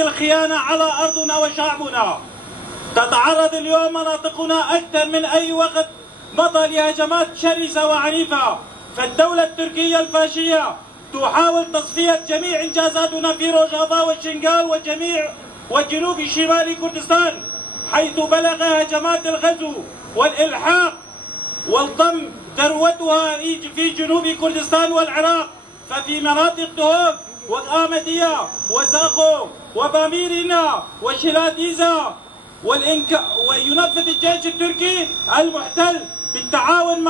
الخيانة على أرضنا وشعبنا. تتعرض اليوم مناطقنا أكثر من أي وقت مضى لهجمات شرسة وعنيفة، فالدولة التركية الفاشية تحاول تصفية جميع إنجازاتنا في روجافا والشنغال وجنوب شمال كردستان، حيث بلغ هجمات الغزو والإلحاق والضم ذروتها في جنوب كردستان والعراق. ففي مناطق دهوك وغامدية وزاخو وباميرنا وشلاتيزا وينفذ الجيش التركي المحتل بالتعاون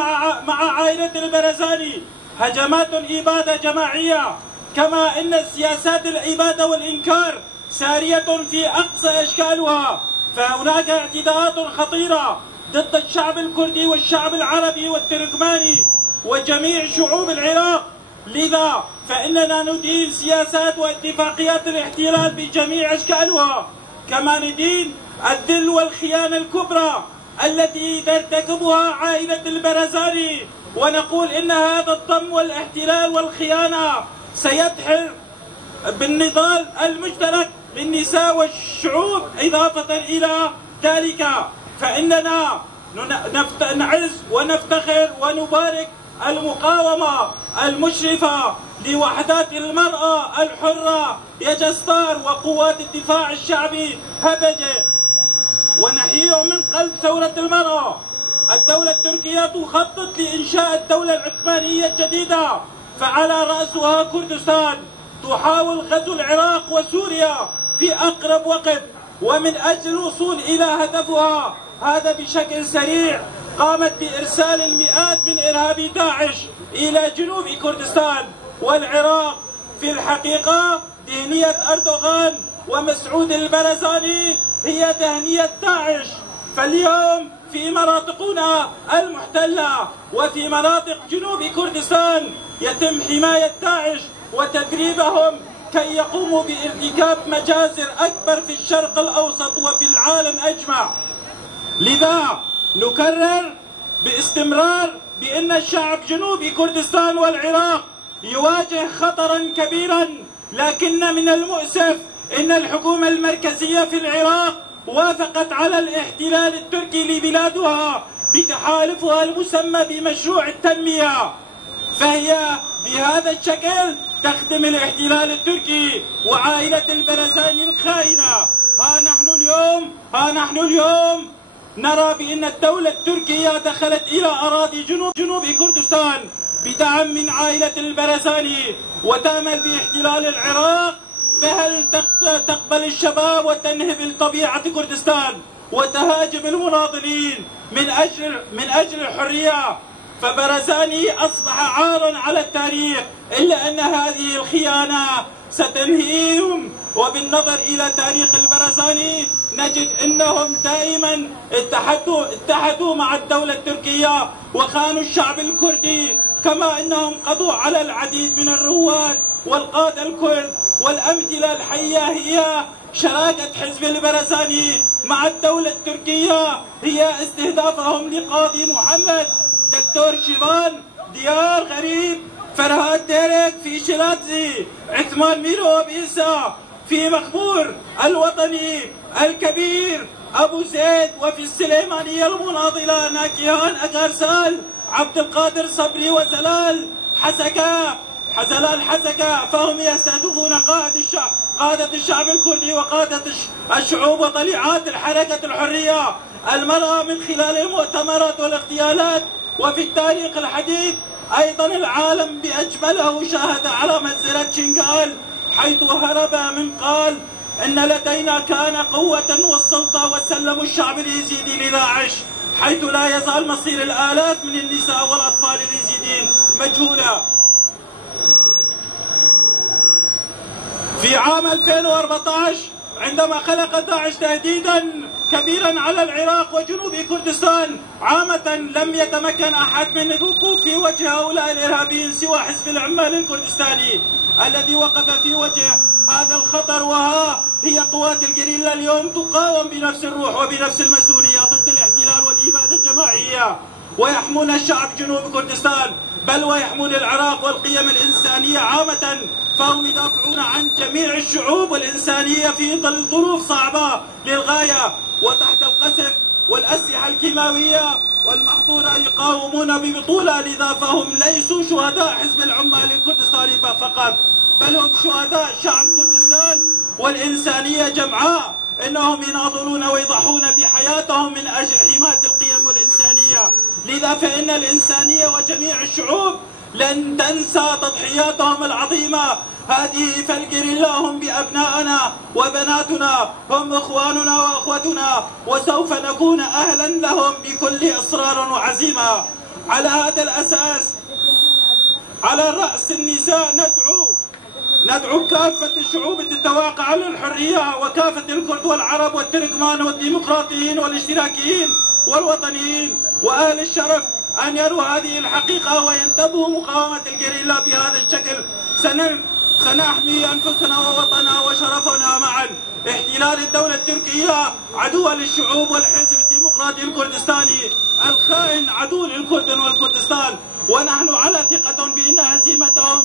مع عائلة البرزاني هجمات إبادة جماعية، كما أن سياسات الإبادة والإنكار سارية في أقصى أشكالها. فهناك اعتداءات خطيرة ضد الشعب الكردي والشعب العربي والتركماني وجميع شعوب العراق، لذا فإننا ندين سياسات واتفاقيات الاحتلال بجميع أشكالها، كما ندين الذل والخيانة الكبرى التي ترتكبها عائلة البرزاني، ونقول إن هذا الضم والاحتلال والخيانة سيدحر بالنضال المشترك للنساء والشعوب. إضافة إلى ذلك فإننا نعز ونفتخر ونبارك المقاومة المشرفة لوحدات المرأة الحرة يجستار وقوات الدفاع الشعبي هبجة، ونحيي من قلب ثورة المرأة. الدولة التركية تخطط لإنشاء الدولة العثمانية الجديدة، فعلى رأسها كردستان. تحاول غزو العراق وسوريا في أقرب وقت، ومن أجل الوصول إلى هدفها هذا بشكل سريع قامت بإرسال المئات من إرهابي داعش إلى جنوب كردستان والعراق. في الحقيقة دهنية أردوغان ومسعود البرزاني هي دهنية داعش. فاليوم في مناطقنا المحتلة وفي مناطق جنوب كردستان يتم حماية داعش وتدريبهم كي يقوموا بارتكاب مجازر أكبر في الشرق الأوسط وفي العالم أجمع. لذا نكرر باستمرار بأن الشعب جنوب كردستان والعراق يواجه خطرا كبيرا، لكن من المؤسف أن الحكومة المركزية في العراق وافقت على الاحتلال التركي لبلادها بتحالفها المسمى بمشروع التنمية، فهي بهذا الشكل تخدم الاحتلال التركي وعائلة البرزاني الخائنة. ها نحن اليوم نرى بأن الدولة التركية دخلت إلى أراضي جنوب كردستان بدعم من عائلة البرزاني وتأمل باحتلال العراق. فهل تقبل الشباب وتنهب طبيعة كردستان وتهاجم المناضلين من أجل الحرية؟ فبرزاني أصبح عارا على التاريخ، إلا أن هذه الخيانة ستنهيهم. وبالنظر إلى تاريخ البرزاني نجد أنهم دائما اتحدوا مع الدولة التركية وخانوا الشعب الكردي، كما أنهم قضوا على العديد من الرواد والقادة الكرد. والأمثلة الحية هي شراكة حزب البرزاني مع الدولة التركية، هي استهدافهم لقاضي محمد، دكتور شيفان، ديار غريب، فرهاد ديريك في شيرازي، عثمان ميرو بيسا في مخبور الوطني الكبير أبو زيد، وفي السليمانية المناضلة ناكيهان أغارسال، عبد القادر صبري وزلال حسكة، فهم يستهدفون قادة الشعب الكردي وقادة الشعوب وطليعات الحركة الحرية المرأة من خلال المؤتمرات والاغتيالات. وفي التاريخ الحديث أيضا العالم بأجمله شاهد على مزرعة شنغال، حيث هرب من قال إن لدينا كان قوة والسلطة وسلموا الشعب اليزيدي لداعش، حيث لا يزال مصير الآلاف من النساء والأطفال اليزيديين مجهولا. في عام 2014 عندما خلق داعش تهديدا كبيرا على العراق وجنوب كردستان عامة، لم يتمكن أحد من الوقوف في وجه هؤلاء الإرهابيين سوى حزب العمال الكردستاني الذي وقف في وجه هذا الخطر. وها هي قوات الجريلا اليوم تقاوم بنفس الروح وبنفس المسؤولية ضد الاحتلال والإبادة الجماعية، ويحمون الشعب جنوب كردستان، بل ويحمون العراق والقيم الإنسانية عامة. فهم يدافعون عن جميع الشعوب والإنسانية في ظل ظروف صعبة للغاية وتحت القصف والأسلحة الكيماوية والمحظورة، يقاومون ببطولة. لذا فهم ليسوا شهداء حزب العمال الكردستاني فقط، بل هم شهداء شعب كردستان والإنسانية جمعاء. إنهم يناضلون ويضحون بحياتهم من أجل حماية القيم والإنسانية. لذا فإن الإنسانية وجميع الشعوب لن تنسى تضحياتهم العظيمة هذه. فالجريلا هم بأبنائنا وبناتنا، هم إخواننا وأخوتنا، وسوف نكون أهلا لهم بكل إصرار وعزيمة. على هذا الأساس على رأس النساء ندعو كافة الشعوب التواقع على الحرية، وكافة الكرد والعرب والتركمان والديمقراطيين والاشتراكيين والوطنيين وأهل الشرف أن يروا هذه الحقيقة وينتبهوا مقاومة الجريلا بهذا الشكل. سنحمي أنفسنا ووطننا وشرفنا معا. احتلال الدولة التركية عدو للشعوب، والحزب الديمقراطي الكردستاني الخائن عدو للكرد والكردستان، ونحن على ثقة بأن هزيمتهم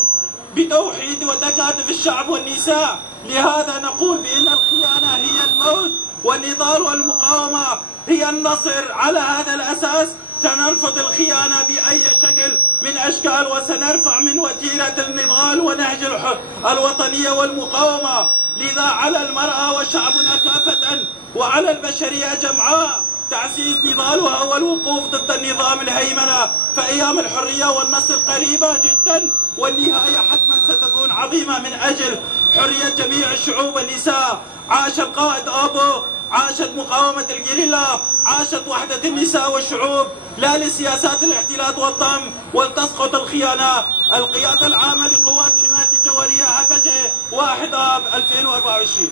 بتوحيد وتكاتف الشعب والنساء. لهذا نقول بأن الخيانة هي الموت والنضال والمقاومة هي النصر. على هذا الأساس سنرفض الخيانة بأي شكل من أشكال، وسنرفع من وتيرة النضال ونهج الوطنية والمقاومة. لذا على المرأة وشعبنا كافة وعلى البشرية جمعاء تعزيز نضالها والوقوف ضد النظام الهيمنة. فأيام الحرية والنصر قريبة جدا، والنهاية حتما ستكون عظيمة من أجل حرية جميع الشعوب والنساء. عاش القائد آبو، عاشت مقاومة الجريلا، عاشت وحدة النساء والشعوب. لا لسياسات الاحتلال والضم، ولتسقط الخيانة. القيادة العامة لقوات حماية الجوهرية هبجة 1 آب 2024.